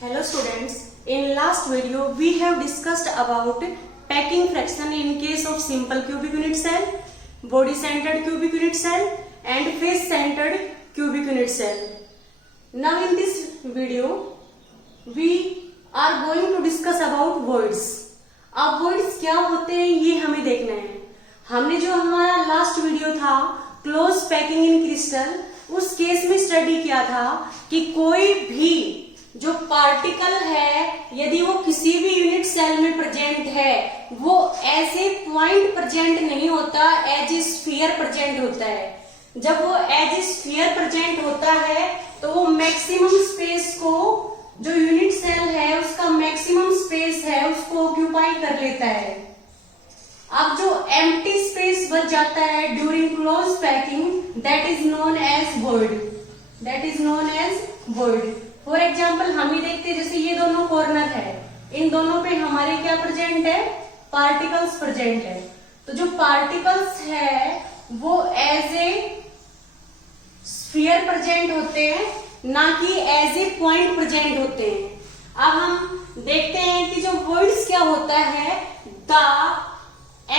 Hello students, in last video we have discussed about packing fraction in case of simple cubic unit cell, body centered cubic unit cell and face centered cubic unit cell. Now in this video we are going to discuss about voids. अब voids क्या होते हैं ये हमें देखना है. हमने जो हमारा लास्ट वीडियो था क्लोज पैकिंग इन क्रिस्टल, उस केस में स्टडी किया था कि कोई भी जो पार्टिकल है यदि वो किसी भी यूनिट सेल में प्रेजेंट है वो एज ए पॉइंट प्रेजेंट नहीं होता, एज ए स्फीयर प्रेजेंट होता है. जब वो एज ए स्फीयर प्रेजेंट होता है तो वो मैक्सिमम स्पेस को, जो यूनिट सेल है उसका मैक्सिमम स्पेस है उसको ऑक्यूपाई कर लेता है. अब जो एम्प्टी स्पेस बच जाता है during close packing, that is known as void. That is known as void. For example हम ही देखते हैं, जैसे ये दोनों कॉर्नर है, इन दोनों पे हमारे क्या प्रेजेंट है, पार्टिकल्स प्रेजेंट है. तो जो पार्टिकल्स है वो एज ए स्फीयर प्रेजेंट होते हैं, ना कि एज ए पॉइंट प्रेजेंट होते हैं. अब हम देखते हैं कि जो वॉइड्स क्या होता है, the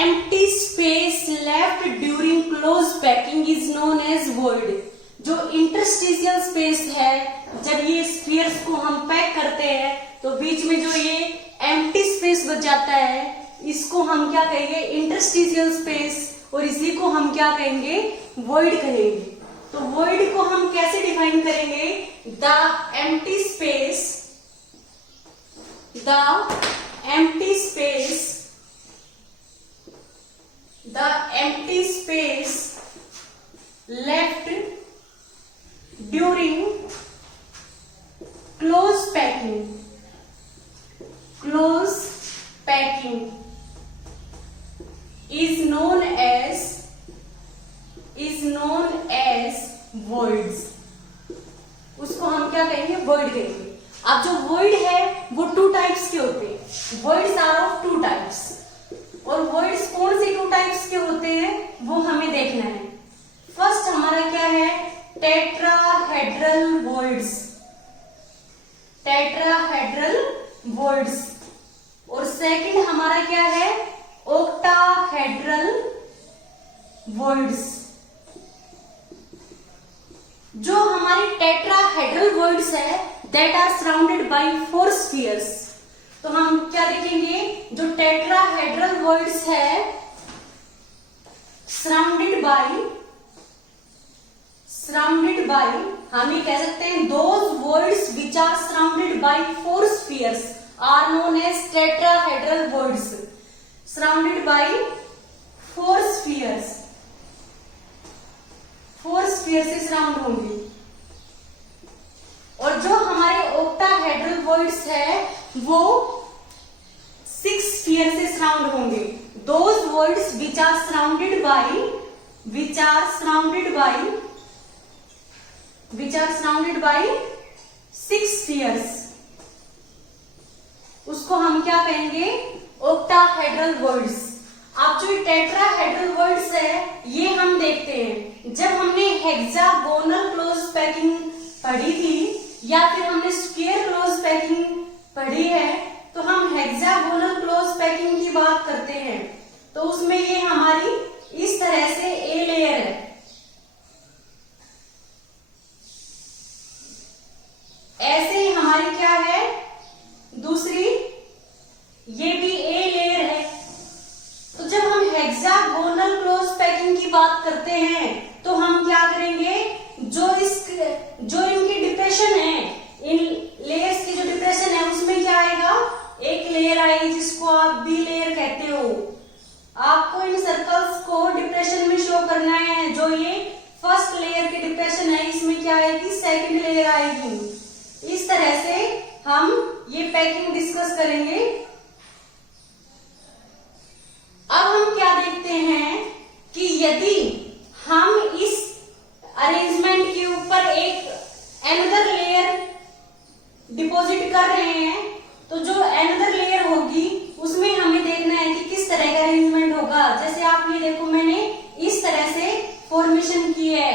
empty space left during close packing is known as void. जो इंटरस्टिशियल स्पेस है, जब ये स्फीयर्स को हम पैक करते हैं तो बीच में जो ये एम्प्टी स्पेस बच जाता है, इसको हम क्या कहेंगे, इंटरस्टिशियल स्पेस, और इसी को हम क्या कहेंगे, वॉइड कहेंगे. तो वॉइड को हम कैसे डिफाइन करेंगे, the empty space, the empty space, the empty space left during close packing is known as voids. उसको हम क्या कहेंगे, void कहेंगे. अब जो void है वो टू टाइप्स के होते हैं. voids are of two types. और voids कौन से टू टाइप्स के होते हैं वो हमें देखना है. फर्स्ट हमारा क्या है, टेट्राहेड्रल वॉइड्स. Tetrahedral voids. और सेकंड हमारा क्या है, ऑक्टाहेड्रल वॉइड्स. जो हमारी टेट्राहेड्रल वॉइड्स है that are surrounded by four spheres. तो हम क्या देखेंगे, जो टेट्राहेड्रल वॉइड्स है सराउंडेड बाय हम ये कह सकते हैं, those voids which are surrounded by four spheres are known as tetrahedral voids. Surrounded by four spheres, four sphere से सराउंड होंगे. और जो हमारे ऑक्टाहेड्रल वॉइड्स है वो सिक्स स्फीयर से सराउंड होंगे. Those voids which are surrounded by six spheres, उसको हम क्या कहेंगे, ऑक्टाहेड्रल वॉइड्स. अब जो टेट्राहेड्रल वॉइड्स है ये हम देखते हैं जब हमने हेक्सागोनल क्लोज पैकिंग पढ़ी थी या फिर हमने स्क्वायर क्लोज पैकिंग पढ़ी है, तो हम हेक्सागोनल क्लोज पैकिंग की बात करते हैं. तो उसमें ये हमारी इस तरह से ए लेयर है, ऐसे ही हमारी क्या है दूसरी, ये भी ए लेयर है. तो जब हम हेक्सागोनल क्लोज पैकिंग की बात करते हैं तो हम क्या करेंगे, जो इनकी डिप्रेशन है, इन लेयर्स की जो डिप्रेशन है उसमें क्या आएगा, एक लेयर आएगी जिसको आप बी लेयर कहते हो. आपको इन सर्कल्स को डिप्रेशन में शो करना है. जो ये फर्स्ट लेयर की डिप्रेशन है इसमें क्या आएगी, सेकंड लेयर आएगी. इस तरह से हम ये पैकिंग डिस्कस करेंगे. अब हम क्या देखते हैं कि यदि हम इस अरेंजमेंट के ऊपर एक अनदर लेयर डिपॉजिट कर रहे हैं, तो जो अनदर लेयर होगी उसमें हमें देखना है कि किस तरह का अरेंजमेंट होगा. जैसे आप ये देखो, मैंने इस तरह से फॉर्मेशन की है,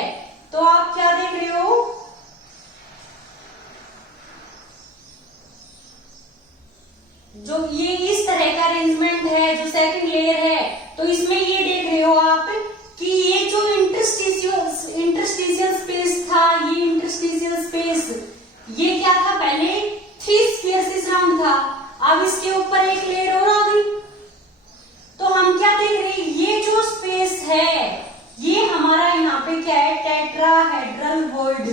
तो आप क्या देख रहे हो, जो ये इस तरह का अरेंजमेंट है, जो सेकंड लेयर है, तो इसमें ये देख रहे हो आप कि ये जो इंटरस्टिशियल स्पेस था, ये इंटरस्टिशियल स्पेस ये क्या था, पहले 3 स्फीयर से सराउंड था, अब इसके ऊपर एक लेयर और आ गई। तो हम क्या देख रहे हैं, ये जो स्पेस है ये हमारा यहाँ पे क्या है, टेट्राहेड्रल वॉइड।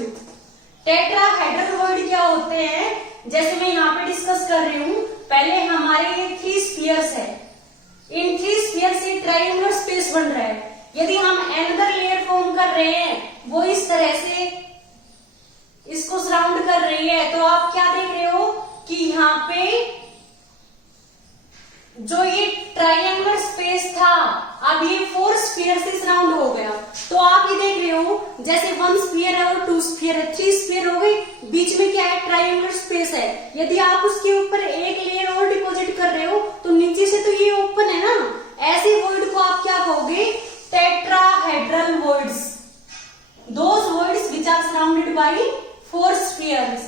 टेट्राहेड्रल वॉइड क्या होते हैं, जैसे मैं यहाँ पे डिस्कस कर रही हूँ, पहले हमारे ये 3 स्फीयर्स है, इन 3 स्फीयर से ट्रायंगुलर स्पेस बन रहा है। यदि हम अनदर लेयर फॉर्म कर रहे हैं, वो इस तरह से इसको सराउंड कर रही है, तो आप क्या देख रहे हो कि यहाँ पे जो ये ट्रायंगुलर स्पेस था, अब ये 4 स्फीयर से सराउंड हो गया। तो आप ये देख रहे हो जैसे 1 स्फीयर है और 2 स्फीयर है, 3 स्फीयर हो गई, बीच में क्या है, ट्रायंगुलर स्पेस है। यदि आप उसके ऊपर एक लेयर और डिपॉजिट कर रहे हो, तो नीचे से तो ये ओपन है ना, ऐसे वॉइड को आप क्या कहोगे, tetrahedral voids. Those voids which are surrounded by 4 spheres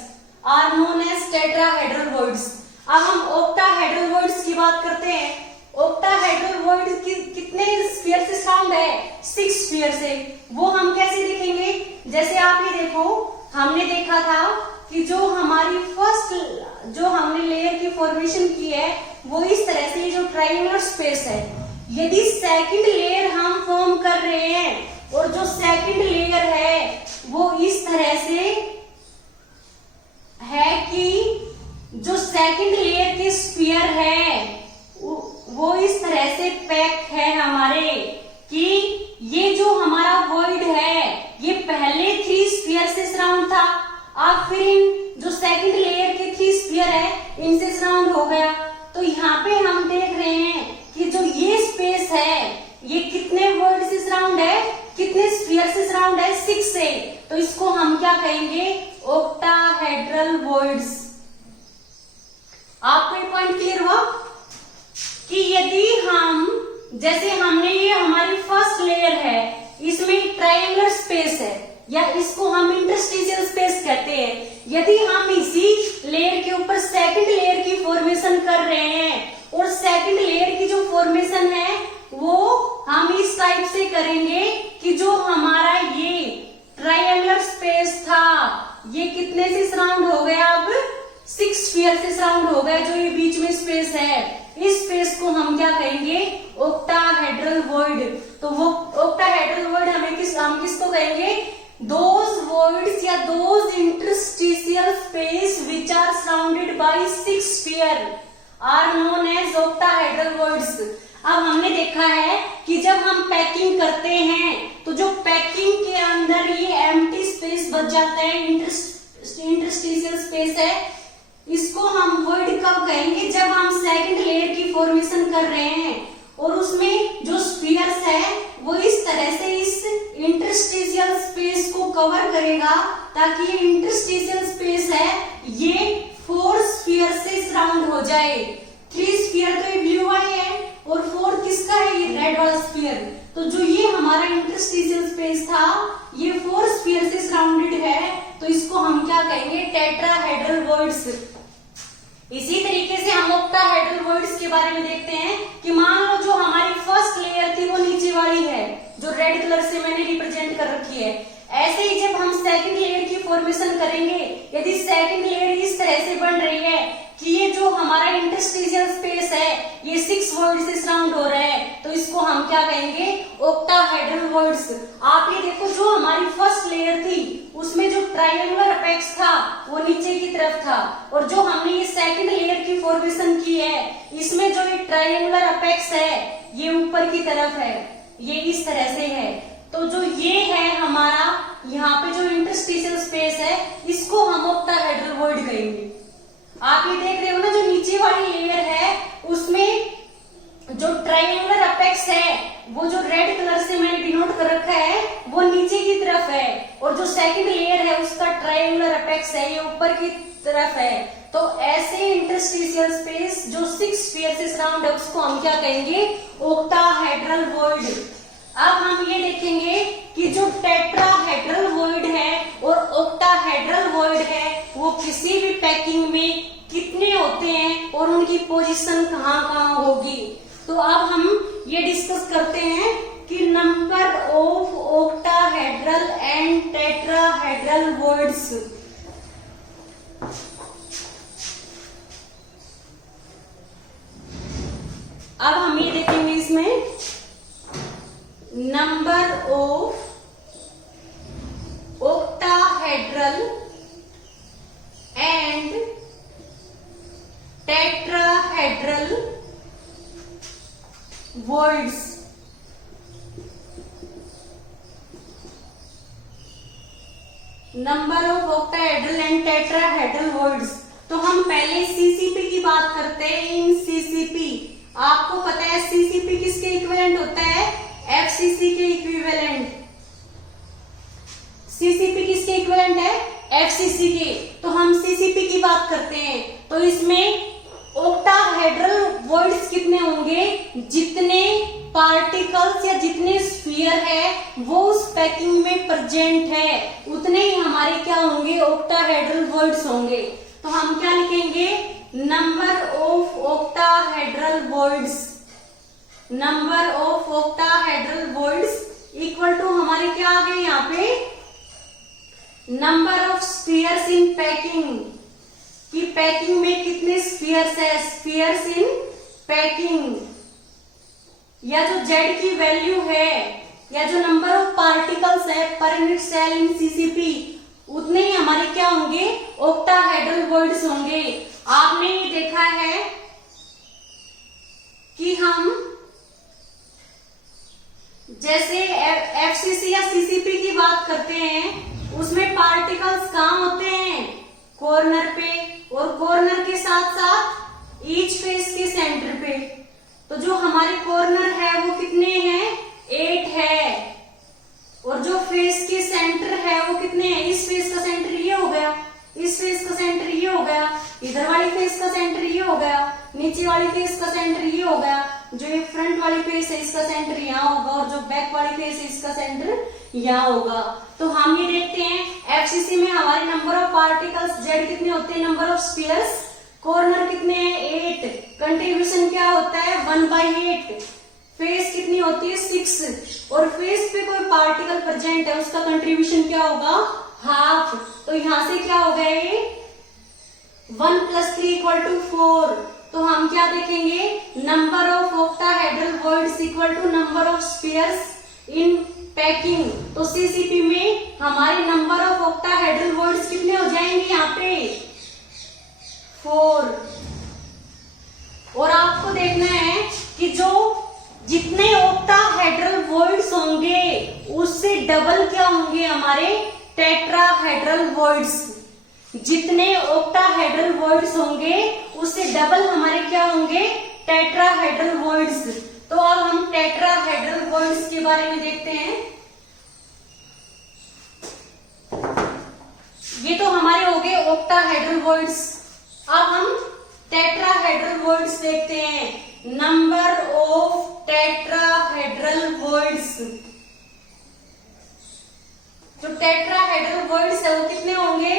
are known as tetrahedral voids. अब हम ऑक्टाहेड्रल वॉइड्स की बात करते हैं। ऑक्टाहेड्रल वॉइड कितने स्फीयर से सराउंड है, 6 स्फीयर से। वो हम कैसे देखेंगे, जैसे आप ये देखो, हमने देखा था कि जो हमारी जो हमने लेयर की फॉर्मेशन की है, वो इस तरह से, जो ट्रायंगुलर स्पेस है, यदि सेकंड लेयर हम फॉर्म कर रहे हैं और जो सेकंड लेयर है वो इस तरह से है कि जो सेकंड लेयर के स्फीयर है वो इस तरह से पैक है हमारे, कि ये जो हमारा वॉइड है ये पहले 3 स्फीयर से सराउंड था, अब फिर इन जो सेकंड लेयर के 3 स्फीयर है इनसे सराउंड हो गया। तो यहाँ पे हम देख रहे हैं कि जो ये स्पेस है ये कितने वॉइड से सराउंड है, कितने स्फीयर से सराउंड है, 6 से। तो इसको हम क्या कहेंगे, ऑक्टाहेड्रल वॉइड्स। आपको ये पॉइंट क्लियर हुआ कि यदि हम, जैसे हमने ये हमारी फर्स्ट लेयर है, इसमें ट्रायंगुलर स्पेस है, या इसको हम इंटरस्टिशियल स्पेस कहते हैं। यदि हम इसी लेयर के ऊपर सेकंड लेयर की फॉर्मेशन कर रहे हैं, और सेकंड लेयर की जो फॉर्मेशन है वो हम इस टाइप से करेंगे कि जो हमारा ये ट्रायंगुलर स्पेस था ये कितने से सराउंड हो गया, अब 6 स्फीयर से सराउंड हो गया। जो ये बीच में स्पेस है, इस स्पेस को हम क्या कहेंगे, ऑक्टाहेड्रल वॉइड। तो वो ऑक्टाहेड्रल वॉइड हम किसको कहेंगे, दोज वॉइड्स या those interstitial space which are surrounded by 6 sphere are known as octahedral voids. अब हमने देखा है कि जब हम पैकिंग करते हैं तो जो पैकिंग के अंदर ये एम्प्टी स्पेस बच जाता है, इंटरस्टिशियल स्पेस है, इसको हम वॉइड कब कहेंगे, जब हम सेकंड लेयर की फॉर्मेशन कर रहे हैं और उसमें जो स्फीयर्स है वो इस तरह से इस इंटरस्टिशियल स्पेस को कवर करेगा, ताकि ये इंटरस्टिशियल स्पेस है ये 4 स्फीयर से सराउंड हो जाए। 3 स्फीयर तो ये ब्लू वाली है और 4 किसका है, ये रेड वाला स्फीयर। तो जो ये हमारा इंटरस्टिशियल स्पेस था ये 4 स्फीयर से सराउंडेड है, तो इसको हम क्या कहेंगे, टेट्राहेड्रल वॉइड्स। इसी तरीके से हम ऑक्टाहेड्रल वॉइड्स के बारे में देखते हैं कि मान लो जो हमारी फर्स्ट लेयर थी वो नीचे वाली है, जो रेड कलर से मैंने रिप्रेजेंट कर रखी है। ऐसे ही जब हम सेकंड लेयर की फॉर्मेशन करेंगे, यदि सेकंड लेयर इस तरह से बन रही है कि ये जो हमारा इंटरस्टिशियल स्पेस है ये 6 वॉइड से सराउंड हो रहा है, तो इसको हम क्या कहेंगे, ऑक्टाहेड्रल वॉइड्स। आप ये देखो, जो हमारी फर्स्ट लेयर थी उसमें जो ट्रायंगुलर अपेक्स था वो नीचे की तरफ था, और जो हमने ये सेकंड लेयर की फॉर्मेशन की है इसमें जो ये ट्रायंगुलर अपेक्स है ये ऊपर की तरफ है, ये इस तरह से है। तो जो ये है हमारा यहाँ पे जो इंटरस्टिशियल स्पेस है इसको हम ऑक्टाहेड्रल वॉइड कहेंगे। आप ये देख रहे हो ना, जो नीचे वाली लेयर है उसमें जो ट्रायंगुलर अपेक्स है वो जो रेड कलर से मैंने डिनोट कर रखा है वो नीचे की तरफ है, और जो सेकंड लेयर है उसका ट्रायंगुलर अपेक्स है ये ऊपर की तरफ है। तो ऐसे इंटरस्टिशियल स्पेस जो 6 स्फीयर से सराउंड है उसको हम क्या कहेंगे, ऑक्टाहेड्रल वॉइड। अब हम ये देखेंगे कि जो टेट्राहेड्रल वॉइड है और ऑक्टाहेड्रल वॉइड है वो किसी भी पैकिंग में कितने होते हैं और उनकी पोजीशन पोजीशन कहाँ कहाँ होगी। तो अब हम ये डिस्कस करते हैं कि number of octahedral and tetrahedral words. अब हम ये देखेंगे इसमें number of octahedral and tetrahedral words. Number of octahedral and tetrahedral words. तो हम पहले सीसीपी की बात करते हैं। इन सीसीपी आपको पता है सीसीपी किसके इक्विवेलेंट होता है? एफसीसी के इक्विवेलेंट। सीसीपी किसके इक्विवेलेंट है? एफसीसी के। तो हम सीसीपी की बात करते हैं। तो इसमें ऑक्टाहेड्रल वर्ड्स कितने होंगे? जितने पार्टिकल्स या जितने स्फीयर है वो उस पैकिंग में प्रेजेंट है उतने ही हमारे क्या होंगे? ऑक्टाहेड्रल वर्ड्स होंगे। तो हम क्या लिखेंगे? Number of octahedral voids. Number of octahedral voids equal to हमारे क्या आ गए यहाँ पे? Number of spheres in packing. कि पैकिंग में कितने स्फीयर्स है? Spheres in packing. या जो जेड की वैल्यू है या जो नंबर ऑफ पार्टिकल्स है पर यूनिट सेल इन सीसीपी उतने ही हमारे क्या होंगे? ऑक्टाहेड्रल वर्ड्स होंगे। आपने ये देखा है कि हम जैसे एफसीसी या सीसीपी की बात करते हैं उसमें पार्टिकल्स कहाँ होते हैं? कॉर्नर पे, और कॉर्नर के साथ साथ ईच फेस के सेंटर पे। तो जो हमारे कॉर्नर है वो कितने हैं? 8 है। और जो फेस के सेंटर है वो कितने हैं? इस फेस का सेंटर ये हो गया, इस फेस का सेंटर ये हो गया, इधर वाली फेस का सेंटर ये हो गया, नीचे वाली फेस का सेंटर ये हो गया। जो ये फ्रंट वाली फेस है इसका सेंटर यहाँ होगा और जो बैक वाली फेस है इसका सेंटर यहाँ होगा। तो हम ये देखते हैं एफसीसी में हमारे नंबर ऑफ पार्टिकल्स जेड कितने होते हैं? नंबर ऑफ स्फीयर्स कॉर्नर कितने हैं? 8। कंट्रीब्यूशन क्या होता है? 1/8। फेस कितनी होती है? 6। और फेस पे कोई पार्टिकल प्रेजेंट है उसका कंट्रीब्यूशन क्या होगा? हाफ। तो यहां से क्या हो गया ये? 1 + 3 = 4। तो हम क्या देखेंगे? Number of octahedral voids equal to number of spheres in packing. तो सीसीपी में हमारे नंबर ऑफ ऑक्टाहेड्रल वर्ड्स कितने हो जाएंगे? यहाँ पे 4। और आपको देखना है कि जो जितने ऑक्टाहेड्रल वर्ड्स होंगे उससे डबल क्या होंगे? हमारे टेट्राहेड्रल वर्ड्स। जितने ऑक्टाहेड्रल वर्ड्स होंगे उससे डबल हमारे क्या होंगे? Tetrahedral words. तो अब हम टेट्राहेड्रल वर्ड्स के बारे में देखते हैं। ये तो हमारे हो गए ऑक्टाहेड्रल वर्ड्स। अब हम टेट्राहेड्रल वर्ड्स देखते हैं। Number of tetrahedral words. जो टेट्राहेड्रल वर्ड्स है वो कितने होंगे?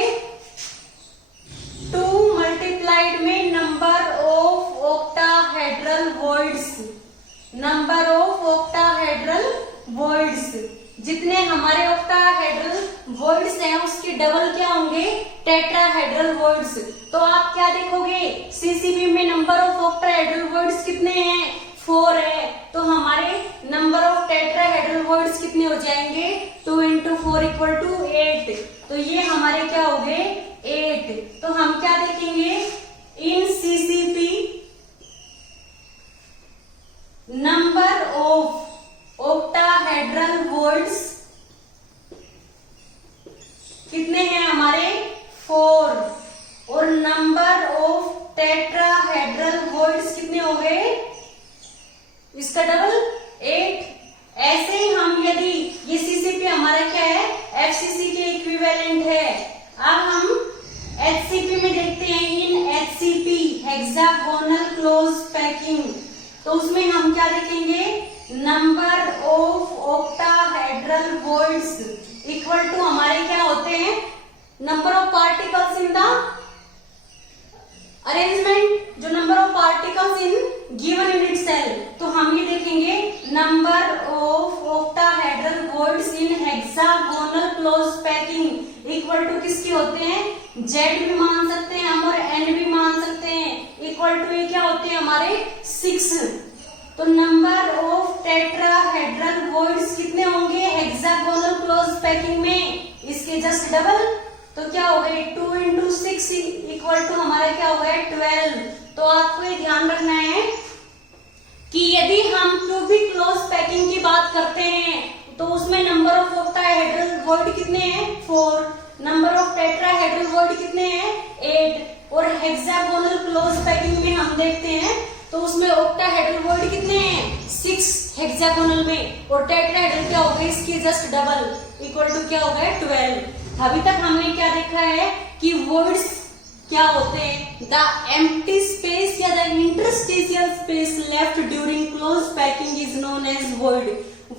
2 मल्टीप्लाइड में number of octahedral voids. Number of octahedral words. जितने हमारे ऑक्टाहेड्रल वर्ड्स हैं उसके डबल क्या होंगे? Tetrahedral words. तो आप क्या देखोगे? सीसीपी में नंबर ऑफ ऑक्टाहेड्रल वर्ड्स कितने हैं? 4 है। तो हमारे नंबर ऑफ टेट्राहेड्रल वर्ड्स कितने हो जाएंगे? 2 × 4 = 8। तो ये हमारे क्या हो गए? 8। तो हम क्या देखेंगे? In CCP number of octahedral voids कितने हैं हमारे? 4। और नंबर ऑफ टेट्राहेड्रल वर्ड्स कितने हो गए? इसका डबल 8। ऐसे ही हम यदि ये सीसीपी हमारा क्या है? एफसीसी के इक्विवेलेंट है। अब हम एचसीपी में देखते हैं। In HCP hexagonal close packing. तो उसमें हम क्या देखेंगे? Number of octahedral voids equal to हमारे क्या होते हैं? Number of particles in the arrangement. जो number of particles given unit cell, तो हम ये देखेंगे number of octahedral voids in hexagonal close packing equal to किसके होते हैं, जेड भी मान सकते हैं हम और एन भी मान सकते हैं, इक्वल टू ये क्या होते हैं हमारे 6। तो नंबर ऑफ टेट्राहेड्रल वॉइड्स कितने होंगे हेक्सागोनल क्लोज पैकिंग में, इसके जस्ट डबल, तो क्या हो गए 2 इंटू 6 इक्वल टू हमारा क्या हो गया 12। तो आपको ये ध्यान रखना है कि यदि हम क्यूबिक क्लोज पैकिंग की बात करते हैं तो उसमें नंबर ऑफ ऑक्टाहेड्रल वॉइड कितने हैं 4, नंबर ऑफ टेट्राहेड्रल वॉइड कितने हैं 8, और हेक्सागोनल क्लोज पैकिंग में हम देखते हैं तो उसमें ऑक्टाहेड्रल वॉइड कितने हैं 6 हेक्सागोनल में, और टेट्राहेड्रल क्या हो गए इसके जस्ट डबल इक्वल टू क्या हो गया 12। अभी तक हमने क्या देखा है कि वॉइड्स क्या होते हैं, द एम्प्टी स्पेस या the interstitial space left during close packing is known as void.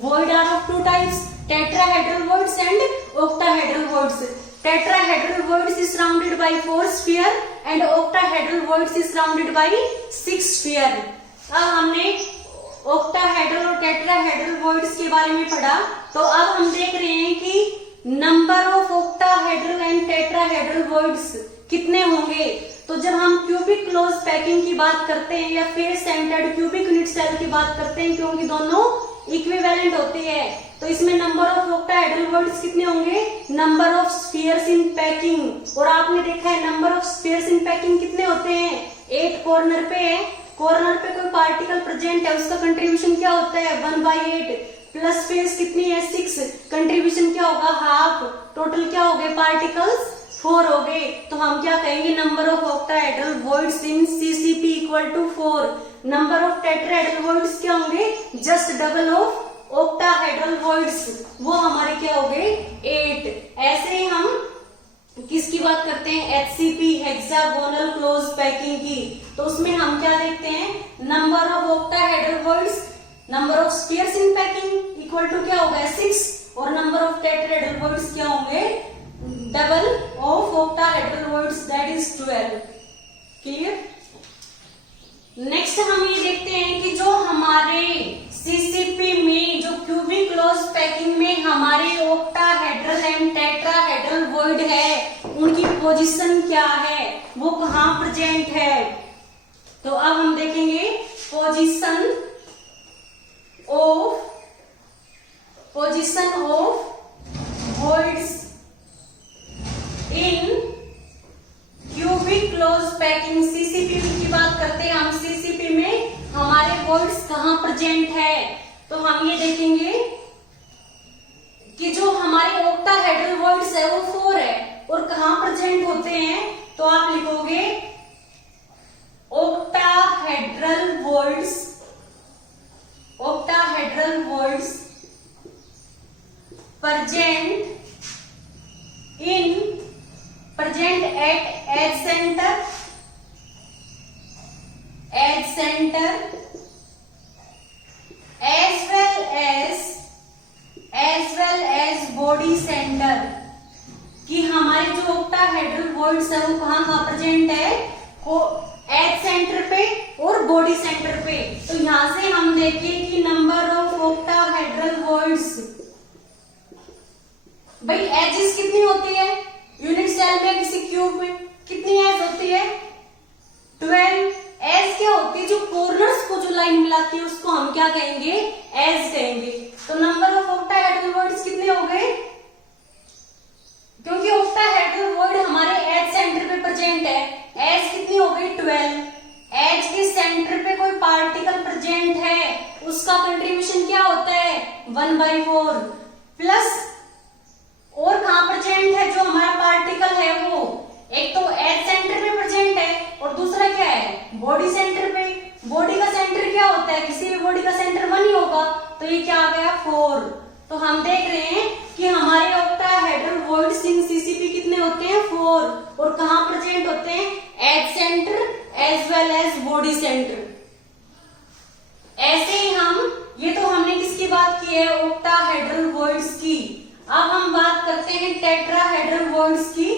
Void are of two types, tetrahedral voids and octahedral voids. Tetrahedral voids is surrounded by 4 sphere and octahedral voids is surrounded by 6 sphere. अब हमने octahedral और tetrahedral voids के बारे में पढ़ा, तो अब हम देख रहे हैं कि number of octahedral and tetrahedral voids कितने होंगे। तो जब हम क्यूबिक क्लोज पैकिंग की बात करते हैं या face centred cubic unit cell की बात करते हैं, क्योंकि दोनों इक्विवेलेंट होते हैं, तो इसमें नंबर ऑफ ऑक्टाहेड्रल वॉइड्स कितने होंगे, number of spheres in packing. और आपने देखा है number of spheres in packing कितने होते हैं 8 कॉर्नर पे है, कॉर्नर पे कोई पार्टिकल प्रेजेंट है उसका कंट्रीब्यूशन क्या होता है 1/8, प्लस फेस कितनी है 6, कंट्रीब्यूशन क्या होगा हाफ, टोटल क्या हो गए पार्टिकल्स 4 हो गए। तो हम क्या कहेंगे number of octahedral voids in CCP equal to 4, number of tetrahedral voids क्या होंगे just double of octahedral voids, वो हमारे क्या हो गए 8। ऐसे ही हम किसकी बात करते हैं एचसीपी हेक्सागोनल क्लोज पैकिंग की, तो उसमें हम क्या देखते हैं number of octahedral voids, number of spheres in packing equal to क्या होगा 6, और नंबर ऑफ टेट्राहेड्रल वॉइड्स क्या होंगे double of octahedral voids that is 12। Clear. Next हम ये देखते हैं कि जो हमारे सीसीपी में जो क्यूबिक क्लोज पैकिंग में हमारे ऑक्टाहेड्रल एंड टेट्राहेड्रल वॉइड है उनकी पोजीशन क्या है, वो कहाँ प्रेजेंट है। तो अब हम देखेंगे position of voids in cubic close packing. CCP की बात करते हैं हम, सीसीपी में हमारे वॉइड्स कहाँ प्रेजेंट है, तो हम ये देखेंगे कि जो हमारे ऑक्टाहेड्रल वॉइड्स है वो 4 है, और कहाँ प्रेजेंट होते हैं, तो आप लिखोगे octahedral voids present at edge center as well as body center, कि हमारे जो ऑक्टाहेड्रल वॉइड्स है वो कहाँ प्रेजेंट है एज सेंटर पे और बॉडी सेंटर पे। तो यहां से हम देखें कि नंबर ऑफ ऑक्टाहेड्रल वॉइड्स, भाई एजेस कितनी होती है यूनिट सेल में, किसी क्यूब में कितनी एज होती है 12। एज क्या होती है, जो कॉर्नर्स को जो लाइन मिलाती है उसको हम क्या कहेंगे एज कहेंगे। तो नंबर ऑफ ऑक्टाहेड्रल वॉइड्स कितने हो गए, क्योंकि ऑक्टाहेड्रल वॉइड हमारे एज सेंटर पे प्रेजेंट है, एज कितनी हो गई 12। एज के सेंटर पे कोई पार्टिकल प्रेजेंट है उसका कंट्रीब्यूशन क्या होता है 1/4, प्लस और कहां प्रेजेंट है जो हमारा पार्टिकल है वो एक तो एज सेंटर पे प्रेजेंट है और दूसरा क्या है बॉडी सेंटर पे। बॉडी का सेंटर क्या होता है, किसी भी बॉडी का सेंटर 1 ही होगा, तो ये क्या आ गया 4। तो हम देख रहे हैं कि हमारे ऑक्टाहेड्रल वॉइड्स इन सीसीपी कितने होते हैं 4, और कहां प्रेजेंट होते हैं edge centre as well as body centre. ऐसे ही हम ये तो हमने किसकी बात की है ऑक्टाहेड्रल वॉइड्स की। अब हम बात करते हैं टेट्राहेड्रल वॉइड्स की।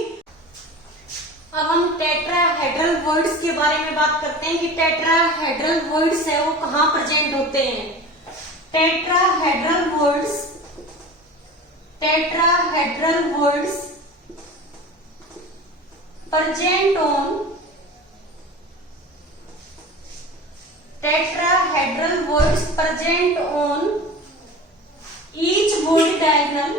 अब हम टेट्राहेड्रल वॉइड्स के बारे में बात करते हैं कि टेट्राहेड्रल वॉइड्स है वो कहाँ प्रेजेंट होते हैं। Tetrahedral voids present on tetrahedral voids present on each body diagonal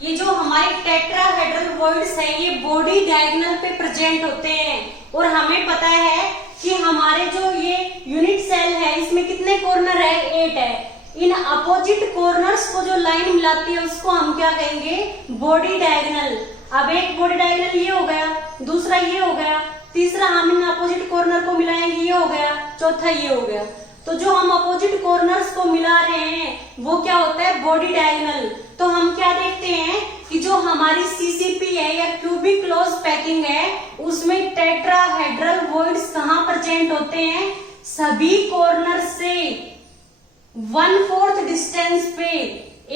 ये जो हमारे टेट्राहेड्रल वॉइड्स है ये बॉडी डायगोनल पे प्रेजेंट होते हैं और हमें पता है कि हमारे जो ये यूनिट सेल है इसमें कितने कॉर्नर है, 8 है। इन अपोजिट कॉर्नर्स को जो लाइन मिलाती है उसको हम क्या कहेंगे, बॉडी डायगोनल। अब एक बॉडी डायगोनल ये हो गया, दूसरा ये हो गया, तीसरा हम इन अपोजिट कॉर्नर को मिलाएंगे ये हो गया, चौथा ये हो गया। तो जो हम अपोजिट कॉर्नर्स को मिला रहे हैं वो क्या होता है, बॉडी डायगोनल। तो हम क्या देखते हैं कि जो हमारी सीसीपी है या क्यूबिक क्लोज पैकिंग है उसमें टेट्राहेड्रल वॉइड्स कहाँ प्रेजेंट होते हैं, सभी कॉर्नर से 1/4 डिस्टेंस पे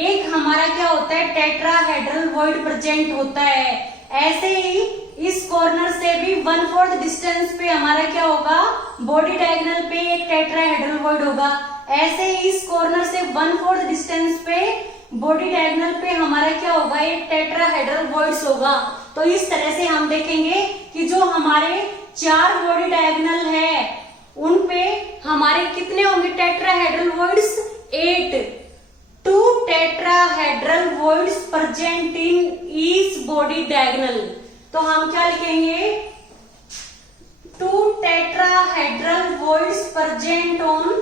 एक हमारा क्या होता है, टेट्राहेड्रल वॉइड प्रेजेंट होता है। ऐसे ही इस कॉर्नर से भी 1/4 डिस्टेंस पे हमारा क्या होगा, बॉडी डायगोनल पे एक टेट्राहेड्रल वॉइड होगा। ऐसे ही इस कॉर्नर से 1/4 डिस्टेंस पे बॉडी डायगोनल पे हमारा क्या होगा, एक टेट्राहेड्रल वॉइड्स होगा। तो इस तरह से हम देखेंगे कि जो हमारे 4 बॉडी डायगोनल है उन पे हमारे कितने होंगे tetrahedral voids, 8। 2 tetrahedral voids present in each body diagonal। तो हम क्या लिखेंगे, 2 tetrahedral voids present on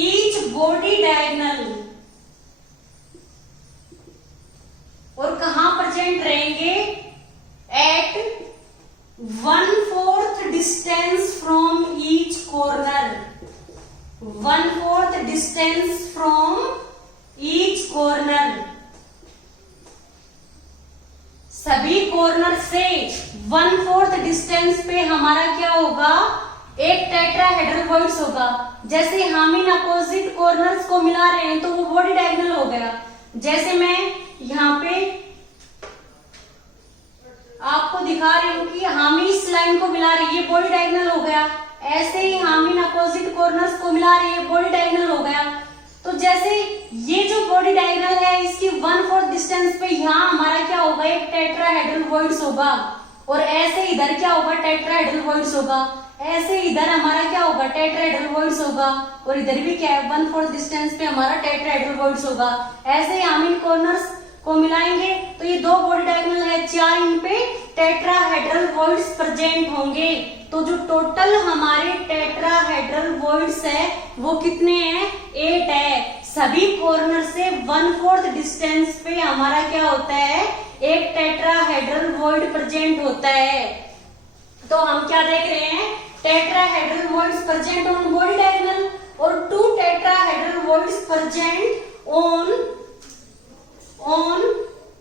each body diagonal। और कहाँ प्रेजेंट रहेंगे, at 1/4 distance from each corner। 1/4 distance from each corner। सभी कॉर्नर से 1/4 डिस्टेंस पे हमारा क्या होगा, एक टेट्राहेड्रल वॉइड्स होगा। जैसे हम इन अपोजिट कॉर्नर्स को मिला रहे हैं तो वो बॉडी डायगोनल हो गया। जैसे मैं यहाँ पे आपको दिखा रही हूँ कि हम इस लाइन को मिला रही है, ये बॉडी डायगोनल हो गया। ऐसे ही हम इन अपोजिट कॉर्नर्स को मिला रही है, बॉडी डायगोनल हो गया। तो जैसे ये जो बॉडी डायगोनल है इसकी 1/4 डिस्टेंस पे यहाँ हमारा क्या होगा, एक टेट्राहेड्रल वॉइड्स होगा। और ऐसे इधर क्या होगा, टेट्राहेड्रल वॉइड्स होगा। ऐसे इधर हमारा क्या होगा, टेट्राहेड्रल वॉइड्स होगा। और इधर भी क्या है, 1/4 डिस्टेंस पे हमारा टेट्राहेड्रल वॉइड्स होगा। ऐसे ही हम इन कॉर्नर्स को मिलाएंगे तो ये 2 बॉडी डायगोनल है, 4 इन पे टेट्राहेड्रल वॉइड्स प्रेजेंट होंगे। तो जो टोटल हमारे टेट्राहेड्रल वॉइड्स है वो कितने हैं, 8 है। सभी कॉर्नर से 1/4 डिस्टेंस पे हमारा क्या होता है, एक टेट्राहेड्रल वॉइड प्रेजेंट होता है। तो हम क्या देख रहे हैं, tetrahedral voids present on body diagonal और 2 tetrahedral voids present on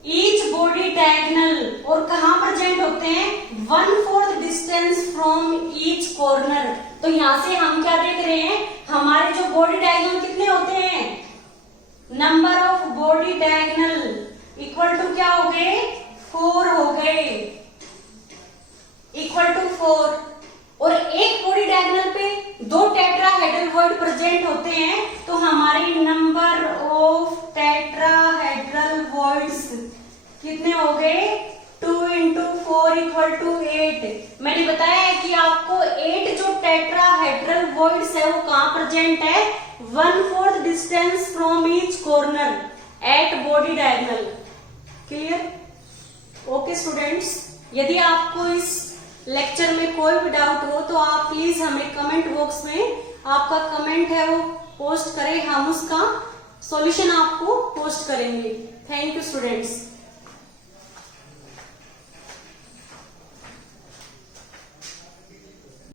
each body diagonal. और कहाँ प्रेजेंट होते हैं, 1/4 डिस्टेंस फ्रॉम ईच कॉर्नर। तो यहाँ से हम क्या देख रहे हैं, हमारे जो बॉडी डायगोनल कितने होते हैं, number of body diagonal equal to क्या हो गए, 4 हो गए, इक्वल टू 4। और एक बॉडी डायगोनल पे 2 टेट्राहेड्रल वॉइड प्रेजेंट होते हैं। तो हमारे नंबर ऑफ टेट्राहेड्रल वॉइड्स कितने हो गए, 2 × 4 = 8। मैंने बताया है कि आपको 8 जो टेट्राहेड्रल वॉइड्स है वो कहाँ प्रेजेंट है, 1/4 distance from each corner at body diagonal. Clear? Okay students, यदि आपको इस लेक्चर में कोई भी डाउट हो तो आप प्लीज हमें कमेंट बॉक्स में आपका कमेंट है वो पोस्ट करें, हम उसका सॉल्यूशन आपको पोस्ट करेंगे। Thank you students.